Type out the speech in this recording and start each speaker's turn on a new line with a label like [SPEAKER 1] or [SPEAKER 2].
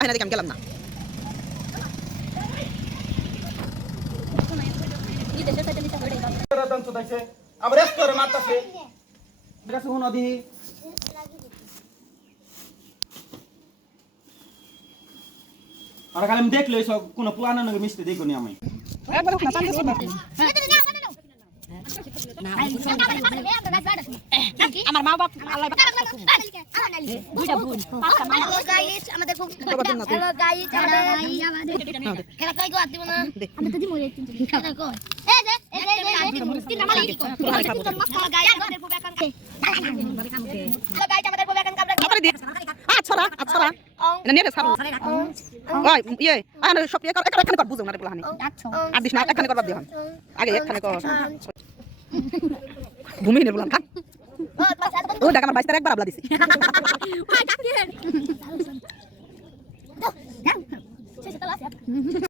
[SPEAKER 1] না দেখে আমি গেলাম না।
[SPEAKER 2] আবার রেস্ট মারতাছে। এটা নদী আর খালি আমি দেখলে সব কোন পুরানো নগে মিশতে দেখো নি আমি
[SPEAKER 3] আমার মা বাপ আল্লাহ দুইটা
[SPEAKER 4] গাইস আমাদের খুব হ্যালো গাইস আমাদের খেলা কই গো দিব না আমি তো দিমু রে খেলা কই এই যে এই যে তিন নাম্বার কি কই গাইস আমাদের খুব এখন হ্যালো গাইস আমাদের খুব এখন কাবলা
[SPEAKER 1] তারপরে দিয়ে আচ্ছা আচ্ছা এটা নিয়ে সারো ওই ইয়ে আয় না সব ইয়ে এখানে কর বুঝো না রে বলাহানি আর দিস না এখানে করবার দিও আগে এখানে কর ভূমি নে খা ও দেখ আমার বাইশ তারিখ একবার আবলা দিছি
[SPEAKER 4] ওই কাকিয়ে দাও দাও শেষ তো লাস্ট